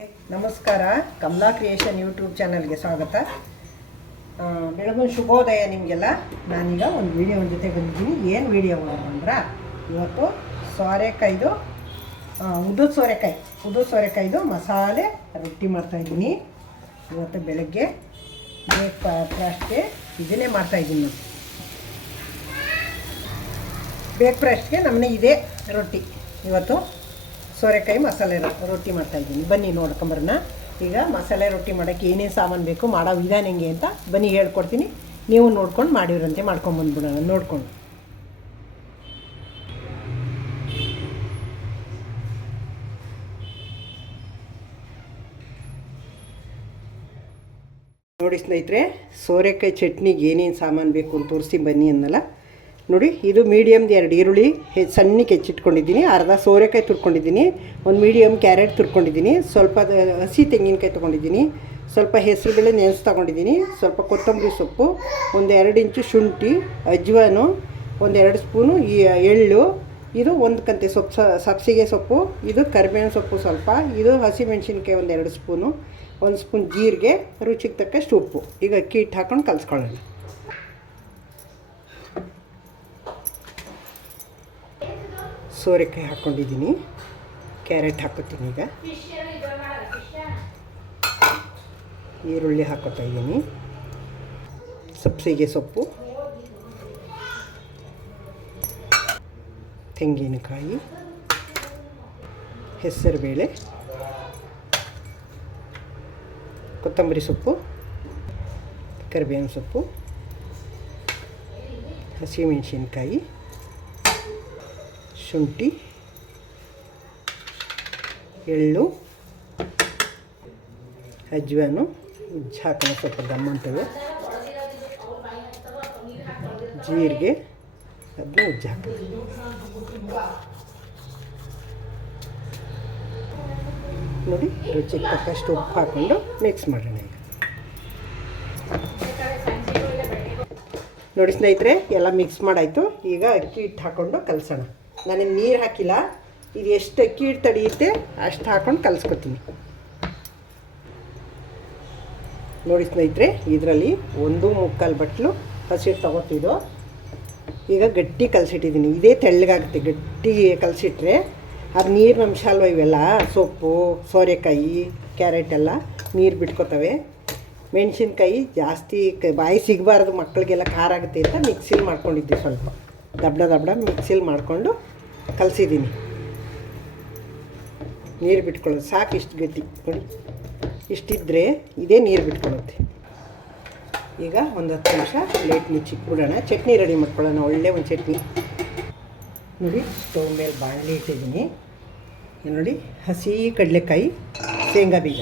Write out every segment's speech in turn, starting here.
ನಮಸ್ಕಾರ, Kamala creation YouTube ಚಾನಲ್ಗೆ ಸ್ವಾಗತ. ಬೆಳಗಿನ ಶುಭೋದಯ ನಿಮಗೆಲ್ಲ. ನಾನೀಗ ಒಂದು ವಿಡಿಯೋ ಜೊತೆ ಬಂದಿದ್ದೀನಿ. ಏನು ವಿಡಿಯೋ ಅಂದ್ರೆ ಇವತ್ತು ಸೋರೆಕಾಯ್ದು ಉದ್ದು ಸೋರೆಕಾಯ್ದು ಮಸಾಲೆ ರೊಟ್ಟಿ ಮಾಡ್ತಾಯಿದ್ದೀನಿ. ಇವತ್ತು ಬೆಳಗ್ಗೆ ಬ್ರೇಕ್ಫಾಸ್ಟ್ಗೆ ಇದನ್ನೇ ಮಾಡ್ತಾಯಿದ್ದೀನಿ. ನಾನು ಬ್ರೇಕ್ಫಾಸ್ಟ್ಗೆ ನಮ್ಮನೆ ಇದೇ ರೊಟ್ಟಿ. ಇವತ್ತು ಸೋರೆಕಾಯಿ ಮಸಾಲೆ ರೊಟ್ಟಿ ಮಾಡ್ತಾಯಿದ್ದೀನಿ. ಬನ್ನಿ ನೋಡ್ಕೊಂಬರೋಣ. ಈಗ ಮಸಾಲೆ ರೊಟ್ಟಿ ಮಾಡೋಕ್ಕೆ ಏನೇನು ಸಾಮಾನು ಬೇಕು, ಮಾಡೋ ವಿಧಾನ ಹೆಂಗೆ ಅಂತ ಬನ್ನಿ ಹೇಳ್ಕೊಡ್ತೀನಿ. ನೀವು ನೋಡ್ಕೊಂಡು ಮಾಡಿವ್ರಂತೆ ಮಾಡ್ಕೊಂಬಂದ್ಬಿಡೋಣ. ನೋಡ್ಕೊಂಡು ನೋಡಿ ಸ್ನೇಹಿತರೆ, ಸೋರೆಕಾಯಿ ಚಟ್ನಿಗೆ ಏನೇನು ಸಾಮಾನು ಬೇಕು ಅಂತ ತೋರಿಸಿ ಬನ್ನಿ ಅನ್ನಲ್ಲ. ನೋಡಿ, ಇದು ಮೀಡಿಯಮ್ದು 2 ಈರುಳ್ಳಿ ಸಣ್ಣಕ್ಕೆ ಹೆಚ್ಚಿಟ್ಕೊಂಡಿದ್ದೀನಿ. ಅರ್ಧ ಸೋರೆಕಾಯಿ ತುರ್ಕೊಂಡಿದ್ದೀನಿ. ಒಂದು ಮೀಡಿಯಮ್ ಕ್ಯಾರೆಟ್ ತುರ್ಕೊಂಡಿದ್ದೀನಿ. ಸ್ವಲ್ಪ ಹಸಿ ತೆಂಗಿನಕಾಯಿ ತೊಗೊಂಡಿದ್ದೀನಿ. ಸ್ವಲ್ಪ ಹೆಸರುಬೇಳೆ ನೆನೆಸಿ ತಗೊಂಡಿದ್ದೀನಿ. ಸ್ವಲ್ಪ ಕೊತ್ತಂಬರಿ ಸೊಪ್ಪು, ಒಂದು 2 ಇಂಚು ಶುಂಠಿ, ಅಜ್ವಾನು, ಒಂದು 2 ಸ್ಪೂನು ಎಳ್ಳು, ಇದು ಒಂದು ಕಂತೆ ಸಬ್ಸಿಗೆ ಸೊಪ್ಪು, ಇದು ಕರಿಬೇವಿನ ಸೊಪ್ಪು ಸ್ವಲ್ಪ, ಇದು ಹಸಿಮೆಣಸಿನ್ಕಾಯಿ ಒಂದು 2 ಸ್ಪೂನು, 1 ಸ್ಪೂನ್ ಜೀರಿಗೆ, ರುಚಿಗೆ ತಕ್ಕಷ್ಟು ಉಪ್ಪು. ಈಗ ಅಕ್ಕಿ ಹಿಟ್ಟು ಹಾಕೊಂಡು ಕಲಿಸ್ಕೊಳ್ಳೋಣ. ಸೋರೆಕಾಯಿ ಹಾಕ್ಕೊಂಡಿದ್ದೀನಿ. ಕ್ಯಾರೆಟ್ ಹಾಕೋತೀನಿ. ಈಗ ಈರುಳ್ಳಿ ಹಾಕೋತಾ ಇದ್ದೀನಿ. ಸಬ್ಸಿಗೆ ಸೊಪ್ಪು, ತೆಂಗಿನಕಾಯಿ, ಹೆಸರುಬೇಳೆ, ಕೊತ್ತಂಬರಿ ಸೊಪ್ಪು, ಕರಿಬೇವಿನ ಸೊಪ್ಪು, ಹಸಿಮೆಣಸಿನ್ಕಾಯಿ, ಶುಂಠಿ, ಎಳ್ಳು, ಅಜ್ವಾನು ಹಾಕೋಣ. ಸ್ವಲ್ಪ ಗಮ್ಮಂತವೆ, ಜೀರಿಗೆ ಅದನ್ನ ಉಜ್ಜಿ ಹಾಕೋಣ. ನೋಡಿ, ರುಚಿಗೆ ತಕ್ಕಷ್ಟು ಉಪ್ಪು ಹಾಕ್ಕೊಂಡು ಮಿಕ್ಸ್ ಮಾಡೋಣ. ಈಗ ನೋಡಿ ಸ್ನೇಹಿತರೆ, ಎಲ್ಲ ಮಿಕ್ಸ್ ಮಾಡಾಯಿತು. ಈಗ ಅಕ್ಕಿ ಹಿಟ್ಟು ಹಾಕ್ಕೊಂಡು ಕಲಸೋಣ. ನನಗೆ ನೀರು ಹಾಕಿಲ್ಲ. ಇದು ಎಷ್ಟು ಅಕ್ಕಿ ಹಿಟ್ಟು ತಡೆಯುತ್ತೆ ಅಷ್ಟು ಹಾಕ್ಕೊಂಡು ಕಲಿಸ್ಕೊತೀನಿ. ನೋಡಿ ಸ್ನೇಹಿತರೆ, ಇದರಲ್ಲಿ 1.25 ಬಟ್ಲು ಹಸಿಟ್ಟು ತೊಗೊತಿದ್ದು. ಈಗ ಗಟ್ಟಿ ಕಲಸಿಟ್ಟಿದ್ದೀನಿ. ಇದೇ ತೆಳ್ಳಗಾಗುತ್ತೆ. ಗಟ್ಟಿ ಕಲಸಿಟ್ರೆ ಅದು ನೀರಿನ ಅಂಶ ಅಲ್ವ ಇವೆಲ್ಲ, ಸೊಪ್ಪು, ಸೋರೆಕಾಯಿ, ಕ್ಯಾರೆಟ್ ಎಲ್ಲ ನೀರು ಬಿಟ್ಕೋತವೆ. ಮೆಣಸಿನ್ಕಾಯಿ ಜಾಸ್ತಿ ಬಾಯಿ ಸಿಗಬಾರ್ದು, ಮಕ್ಕಳಿಗೆಲ್ಲ ಖಾರ ಆಗುತ್ತೆ ಅಂತ ಮಿಕ್ಸಿಲಿ ಮಾಡ್ಕೊಂಡಿದ್ದೆ. ಸ್ವಲ್ಪ ದಬ್ಡ ಮಿಕ್ಸಿಲಿ ಮಾಡಿಕೊಂಡು ಕಲಸಿದ್ದೀನಿ. ನೀರು ಬಿಟ್ಕೊಳ್ಳೋದು ಸಾಕು. ಇಷ್ಟು ಗಟ್ಟಿ ನೋಡಿ, ಇಷ್ಟಿದ್ದರೆ ಇದೇ ನೀರು ಬಿಟ್ಕೊಳ್ಳುತ್ತೆ. ಈಗ ಒಂದು 10 ನಿಮಿಷ ಪ್ಲೇಟ್ ಮುಚ್ಚಿಟ್ಬಿಡೋಣ. ಚಟ್ನಿ ರೆಡಿ ಮಾಡ್ಕೊಳ್ಳೋಣ. ಒಳ್ಳೆ ಒಂದು ಚಟ್ನಿ. ನೋಡಿ, ಸ್ಟವ್ ಮೇಲೆ ಬಾಣಲಿ ಇಟ್ಟಿದ್ದೀನಿ. ನೋಡಿ, ಹಸಿ ಕಡಲೆಕಾಯಿ, ಶೇಂಗಾ ಬೀಜ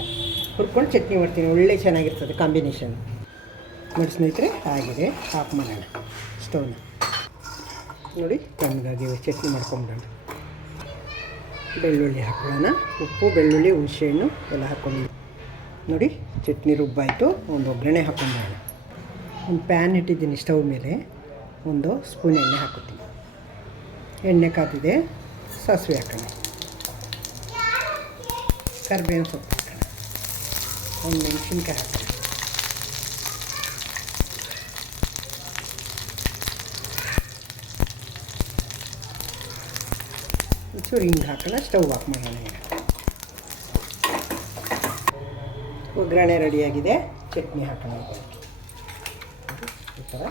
ಹುರ್ಕೊಂಡು ಚಟ್ನಿ ಮಾಡ್ತೀನಿ. ಒಳ್ಳೆ ಚೆನ್ನಾಗಿರ್ತದೆ ಕಾಂಬಿನೇಷನ್. ನೋಡಿ ಸ್ನೇಹಿತರೆ, ಆಗಿದೆ. ಆಫ್ ಮಾಡೋಣ ಸ್ಟವ್ನ. ನೋಡಿ, ತಣ್ಣಗಾಗಿ ಚಟ್ನಿ ಮಾಡ್ಕೊಂಬಿಡೋಣ. ಬೆಳ್ಳುಳ್ಳಿ ಹಾಕೊಳ್ಳೋಣ. ಉಪ್ಪು, ಬೆಳ್ಳುಳ್ಳಿ, ಹುಣಸೆಹಣ್ಣು ಎಲ್ಲ ಹಾಕ್ಕೊಂಡು ನೋಡಿ, ಚಟ್ನಿ ರುಬ್ಬಾಯಿತು. ಒಂದು ಒಗ್ಗರಣೆ ಹಾಕ್ಕೊಂಬಿಡೋಣ. ಒಂದು ಪ್ಯಾನ್ ಇಟ್ಟಿದ್ದೀನಿ ಸ್ಟವ್ ಮೇಲೆ. 1 ಸ್ಪೂನ್ ಎಣ್ಣೆ ಹಾಕೋತೀನಿ. ಎಣ್ಣೆ ಕಾದಿದೆ. ಸಾಸಿವೆ ಹಾಕೋಣ. ಕರಿಬೇವಿನ ಸೊಪ್ಪು ಹಾಕೋಣ. ಒಂದು ಮೆಣಸಿನ್ಕಾಯಿ ಹಾಕೋಣ. ಒಂಚೂರು ಹಿಂಗೆ ಹಾಕೋಣ. ಸ್ಟವ್ ಆಫ್ ಮಾಡೋಣ. ಈಗ ಒಗ್ಗರಣೆ ರೆಡಿಯಾಗಿದೆ. ಚಟ್ನಿ ಹಾಕೋಣ. ಈ ಥರ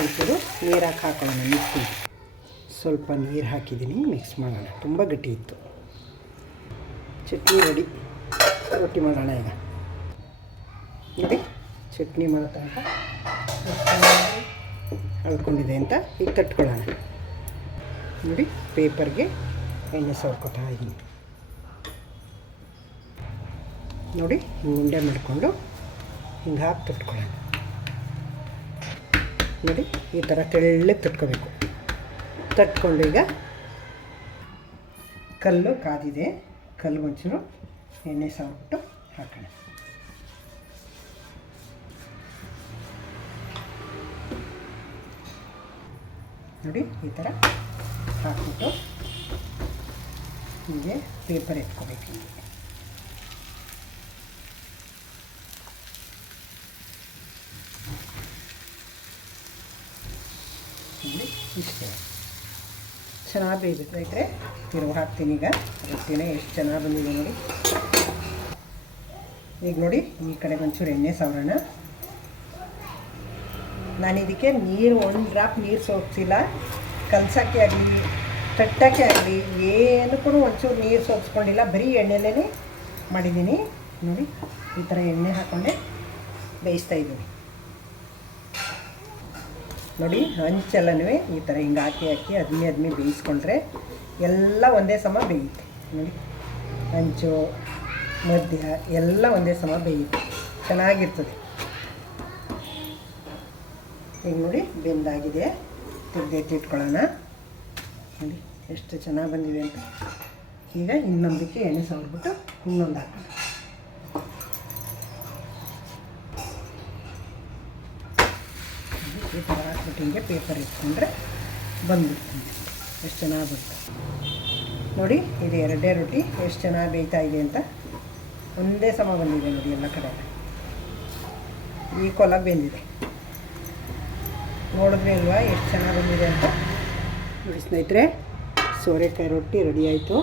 ಒಂಚೂರು ನೀರು ಹಾಕೊಳ್ಳೋಣ. ಮಿಕ್ಸಿ ಸ್ವಲ್ಪ ನೀರು ಹಾಕಿದ್ದೀನಿ. ಮಿಕ್ಸ್ ಮಾಡೋಣ. ತುಂಬ ಗಟ್ಟಿ ಇತ್ತು. ಚಟ್ನಿ ರೆಡಿ. ರೊಟ್ಟಿ ಮಾಡೋಣ. ಈಗ ನೋಡಿ, ಚಟ್ನಿ ಮಾಡೋ ತನಕ ಅಳ್ಕೊಂಡಿದೆ ಅಂತ ಈಗ ತಟ್ಕೊಳ್ಳೋಣ. ನೋಡಿ, ಪೇಪರ್ಗೆ ಎಣ್ಣೆ ಸವರ್ಕೊತಾ ಇದ್ದೀನಿ. ನೋಡಿ, ಹಿಂಗೆ ಉಂಡೆ ಮಾಡಿಕೊಂಡು ಹಿಂಗೆ ಹಾಕಿ ತಟ್ಕೊಳ್ಳೋಣ. ನೋಡಿ, ಈ ಥರ ತೆಳ್ಳಗೆ ತಟ್ಕೋಬೇಕು. ತಟ್ಕೊಂಡು ಈಗ ಕಲ್ಲು ಕಾದಿದೆ. ಕಲ್ಲು ಒಂಚೂರು ಎಣ್ಣೆ ಸವರ್ಬಿಟ್ಟು ಹಾಕೋಣ. ನೋಡಿ, ಈ ಥರ ಹಾಕ್ಬಿಟ್ಟು ಹೀಗೆ ಪೇಪರ್ ಎತ್ಕೋಬೇಕು. ನೋಡಿ ಇಷ್ಟೇ ಚೆನ್ನಾಗಿ ಬೇಯಬೇಕು ರೈತರೆ. ತಿರುವು ಹಾಕ್ತೀನಿ ಈಗ. ರೊಟ್ಟಿನ ಎಷ್ಟು ಚೆನ್ನಾಗಿ ಬಂದಿದೆ ನೋಡಿ. ಈಗ ನೋಡಿ ಈ ಕಡೆ ಒಂಚೂರು ಎಣ್ಣೆ ಸವರೋಣ. ನಾನು ಇದಕ್ಕೆ ನೀರು ಒಂದು ಡ್ರಾಪ್ ನೀರು ಸೋಗ್ತಿಲ್ಲ. ಕಲಸೋಕ್ಕೆ ಆಗಲಿ ತಟ್ಟಕ್ಕೆ ಆಗಲಿ ಏನಕ್ಕೂ ಒಂಚೂರು ನೀರು ಸೋಗಿಸ್ಕೊಂಡಿಲ್ಲ. ಬರೀ ಎಣ್ಣೆಲೇ ಮಾಡಿದ್ದೀನಿ ನೋಡಿ. ಈ ಥರ ಎಣ್ಣೆ ಹಾಕ್ಕೊಂಡೆ ಬೇಯಿಸ್ತಾ ಇದ್ದೀನಿ ನೋಡಿ. ಹಂಚೆಲ್ಲನೂ ಈ ಥರ ಹಿಂಗೆ ಹಾಕಿ ಅದನ್ನೇ ಬೇಯಿಸ್ಕೊಂಡ್ರೆ ಎಲ್ಲ ಒಂದೇ ಸಮ ಬೇಯುತ್ತೆ ನೋಡಿ. ಹಂಚು ಮಧ್ಯ ಎಲ್ಲ ಒಂದೇ ಸಮ ಬೇಯುತ್ತೆ, ಚೆನ್ನಾಗಿರ್ತದೆ. ಈಗ ನೋಡಿ ಬೆಂದಾಗಿದೆ. ತೆಗೆದಿಟ್ಕೊಳ್ಳೋಣ ನೋಡಿ ಎಷ್ಟು ಚೆನ್ನಾಗಿ ಬಂದಿದೆ ಅಂತ. ಈಗ ಇನ್ನೊಂದಕ್ಕೆ ಎಣ್ಣೆ ಸವರ್ಬಿಟ್ಟು ಇನ್ನೊಂದು ಹಾಕೋಣ. ಈ ಥರ ಹಾಕ್ಬಿಟ್ಟು ಹಿಂಗೆ ಪೇಪರ್ ಇಟ್ಕೊಂಡ್ರೆ ಬಂದ್ಬಿಡ್ತೀನಿ. ಎಷ್ಟು ಚೆನ್ನಾಗಿ ಬರುತ್ತೆ ನೋಡಿ. ಇದು ಎರಡೇ ರೊಟ್ಟಿ ಎಷ್ಟು ಚೆನ್ನಾಗಿ ಬೇಯ್ತಾ ಇದೆ ಅಂತ. ಒಂದೇ ಸಮ ಬಂದಿದೆ ನೋಡಿ. ಎಲ್ಲ ಕಡೆ ಈಕ್ವಲಾಗಿ ಬೆಂದಿದೆ. ನೋಡಿದ್ವಿ ಅಲ್ವಾ ಎಷ್ಟು ಚೆನ್ನಾಗಿ ಬಂದಿದೆ ಅಂತ. ನೋಡಿ ಸ್ನೇಹಿತರೆ, ಸೋರೆಕಾಯಿ ರೊಟ್ಟಿ ರೆಡಿ ಆಯಿತು.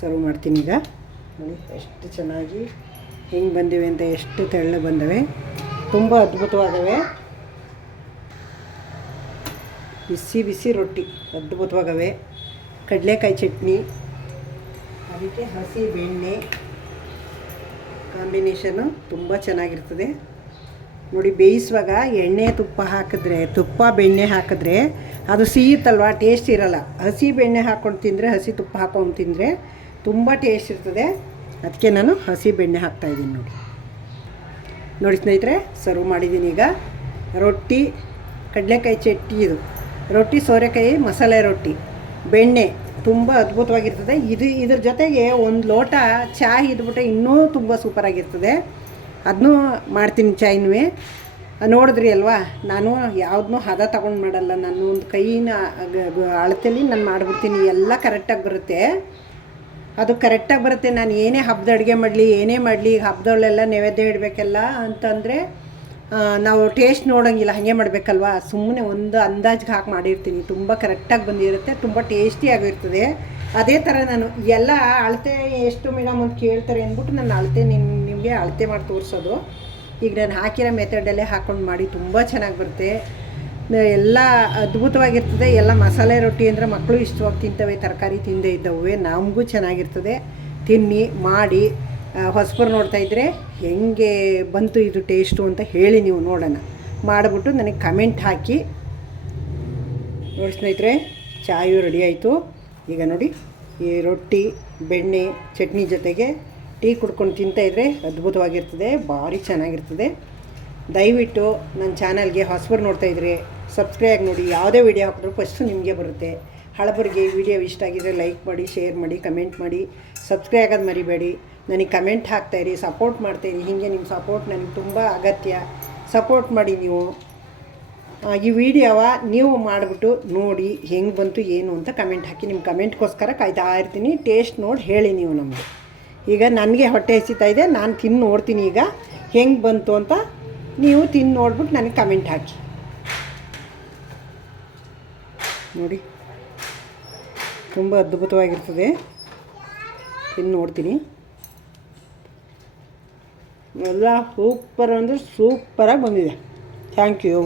ಸರ್ವ್ ಮಾಡ್ತೀನಿ ಈಗ. ನೋಡಿ ಎಷ್ಟು ಚೆನ್ನಾಗಿ ಹೆಂಗೆ ಬಂದಿವೆ ಅಂತ. ಎಷ್ಟು ತೆಳ್ಳ ಬಂದವೆ, ತುಂಬ ಅದ್ಭುತವಾಗವೆ. ಬಿಸಿ ಬಿಸಿ ರೊಟ್ಟಿ ಅದ್ಭುತವಾಗವೆ. ಕಡಲೆಕಾಯಿ ಚಟ್ನಿ, ಅದಕ್ಕೆ ಹಸಿ ಬೆಣ್ಣೆ ಕಾಂಬಿನೇಷನ್ನು ತುಂಬ ಚೆನ್ನಾಗಿರ್ತದೆ ನೋಡಿ. ಬೇಯಿಸುವಾಗ ಎಣ್ಣೆ ತುಪ್ಪ ಹಾಕಿದ್ರೆ, ತುಪ್ಪ ಬೆಣ್ಣೆ ಹಾಕಿದ್ರೆ ಅದು ಸಿಹಿತ್ತಲ್ವ, ಟೇಸ್ಟ್ ಇರೋಲ್ಲ. ಹಸಿ ಬೆಣ್ಣೆ ಹಾಕ್ಕೊಂಡು ತಿಂದರೆ, ಹಸಿ ತುಪ್ಪ ಹಾಕ್ಕೊಂಡು ತಿಂದರೆ ತುಂಬ ಟೇಸ್ಟ್ ಇರ್ತದೆ. ಅದಕ್ಕೆ ನಾನು ಹಸಿ ಬೆಣ್ಣೆ ಹಾಕ್ತಾಯಿದ್ದೀನಿ ನೋಡಿ. ನೋಡಿ ಸ್ನೇಹಿತರೆ, ಸರ್ವ್ ಮಾಡಿದ್ದೀನಿ ಈಗ. ರೊಟ್ಟಿ ಕಡಲೆಕಾಯಿ ಚಟ್ನಿ, ಇದು ರೊಟ್ಟಿ ಸೋರೆಕಾಯಿ ಮಸಾಲೆ ರೊಟ್ಟಿ, ಬೆಣ್ಣೆ ತುಂಬ ಅದ್ಭುತವಾಗಿರ್ತದೆ. ಇದ್ರ ಜೊತೆಗೆ ಒಂದು ಲೋಟ ಚಾಯ್ ಇದ್ಬಿಟ್ರೆ ಇನ್ನೂ ತುಂಬ ಸೂಪರಾಗಿರ್ತದೆ. ಅದನ್ನೂ ಮಾಡ್ತೀನಿ ಚಾಯ್ನೂ. ನೋಡಿದ್ರಿ ಅಲ್ವಾ, ನಾನು ಯಾವುದನ್ನೂ ಹದ ತಗೊಂಡು ಮಾಡಲ್ಲ. ನಾನು ಒಂದು ಕೈನ ಅಳತೆಯಲ್ಲಿ ನಾನು ಮಾಡಿಬಿಡ್ತೀನಿ. ಎಲ್ಲ ಕರೆಕ್ಟಾಗಿ ಬರುತ್ತೆ. ಅದು ಕರೆಕ್ಟಾಗಿ ಬರುತ್ತೆ. ನಾನು ಏನೇ ಹಬ್ಬದ ಅಡುಗೆ ಮಾಡಲಿ, ಏನೇ ಮಾಡಲಿ, ಹಬ್ಬದವಳೆಲ್ಲ ನೈವೇದ್ಯ ಇಡಬೇಕಲ್ಲ ಅಂತಂದರೆ ನಾವು ಟೇಸ್ಟ್ ನೋಡೋಂಗಿಲ್ಲ, ಹಾಗೆ ಮಾಡಬೇಕಲ್ವ. ಸುಮ್ಮನೆ ಒಂದು ಅಂದಾಜಿಗೆ ಹಾಕಿ ಮಾಡಿರ್ತೀನಿ. ತುಂಬ ಕರೆಕ್ಟಾಗಿ ಬಂದಿರುತ್ತೆ, ತುಂಬ ಟೇಸ್ಟಿಯಾಗಿರ್ತದೆ. ಅದೇ ಥರ ನಾನು ಎಲ್ಲ ಅಳತೆ ಎಷ್ಟು ಮೇಡಮ್ ಅಂತ ಕೇಳ್ತಾರೆ ಅಂದ್ಬಿಟ್ಟು ನಾನು ಅಳತೆ ನಿಮಗೆ ಅಳತೆ ಮಾಡಿ ತೋರಿಸೋದು. ಈಗ ನಾನು ಹಾಕಿರೋ ಮೆಥಡಲ್ಲೇ ಹಾಕ್ಕೊಂಡು ಮಾಡಿ ತುಂಬ ಚೆನ್ನಾಗಿ ಬರುತ್ತೆ. ಎಲ್ಲ ಅದ್ಭುತವಾಗಿರ್ತದೆ. ಎಲ್ಲ ಮಸಾಲೆ ರೊಟ್ಟಿ ಅಂದರೆ ಮಕ್ಕಳು ಇಷ್ಟವಾಗಿ ತಿಂತವೆ, ತರಕಾರಿ ತಿಂದೇ ಇದ್ದವೆ. ನಮಗೂ ಚೆನ್ನಾಗಿರ್ತದೆ. ತಿನ್ನಿ ಮಾಡಿ. ಹೊಸಬರು ನೋಡ್ತಾಯಿದ್ರೆ ಹೆಂಗೆ ಬಂತು ಇದು ಟೇಸ್ಟು ಅಂತ ಹೇಳಿ ನೀವು ನೋಡೋಣ. ಮಾಡಿಬಿಟ್ಟು ನನಗೆ ಕಮೆಂಟ್ ಹಾಕಿ. ನೋಡಿ ಸ್ನೇಹಿತರೆ, ಚಾಯು ರೆಡಿ ಆಯಿತು. ಈಗ ನೋಡಿ ಈ ರೊಟ್ಟಿ ಬೆಣ್ಣೆ ಚಟ್ನಿ ಜೊತೆಗೆ ಟೀ ಕುಡ್ಕೊಂಡು ತಿಂತಾಯಿದ್ರೆ ಅದ್ಭುತವಾಗಿರ್ತದೆ, ಭಾರಿ ಚೆನ್ನಾಗಿರ್ತದೆ. ದಯವಿಟ್ಟು ನನ್ನ ಚಾನಲ್ಗೆ ಹೊಸಬರು ನೋಡ್ತಾಯಿದ್ರೆ ಸಬ್ಸ್ಕ್ರೈಬ್ ನೋಡಿ. ಯಾವುದೇ ವಿಡಿಯೋ ಹಾಕಿದ್ರು ಫಸ್ಟು ನಿಮಗೆ ಬರುತ್ತೆ. ಹಳಬರಿಗೆ ವಿಡಿಯೋ ಇಷ್ಟ ಆಗಿದರೆ ಲೈಕ್ ಮಾಡಿ, ಶೇರ್ ಮಾಡಿ, ಕಮೆಂಟ್ ಮಾಡಿ. ಸಬ್ಸ್ಕ್ರೈಬ್ ಆಗೋದು ಮರಿಬೇಡಿ. ನನಗೆ ಕಮೆಂಟ್ ಹಾಕ್ತಾಯಿರಿ, ಸಪೋರ್ಟ್ ಮಾಡ್ತಾಯಿರಿ. ಹೀಗೆ ನಿಮ್ಮ ಸಪೋರ್ಟ್ ನನಗೆ ತುಂಬ ಅಗತ್ಯ. ಸಪೋರ್ಟ್ ಮಾಡಿ ನೀವು. ಈ ವಿಡಿಯೋವ ನೀವು ಮಾಡಿಬಿಟ್ಟು ನೋಡಿ ಹೆಂಗೆ ಬಂತು ಏನು ಅಂತ ಕಮೆಂಟ್ ಹಾಕಿ. ನಿಮ್ಮ ಕಮೆಂಟ್ಗೋಸ್ಕರ ಕಾಯ್ತಾ ಇರ್ತೀನಿ. ಟೇಸ್ಟ್ ನೋಡಿ ಹೇಳಿ ನೀವು ನಮಗೆ. ಈಗ ನನಗೆ ಹೊಟ್ಟೆ ಹಸಿತಾ ಇದೆ, ನಾನು ತಿಂದು ನೋಡ್ತೀನಿ ಈಗ ಹೆಂಗೆ ಬಂತು ಅಂತ. ನೀವು ತಿಂದು ನೋಡ್ಬಿಟ್ಟು ನನಗೆ ಕಮೆಂಟ್ ಹಾಕಿ. ನೋಡಿ ತುಂಬ ಅದ್ಭುತವಾಗಿರ್ತದೆ. ತಿಂದು ನೋಡ್ತೀನಿ. ಎಲ್ಲ ಸೂಪರ್ ಅಂದರೆ ಸೂಪರಾಗಿ ಬಂದಿದೆ. Thank you.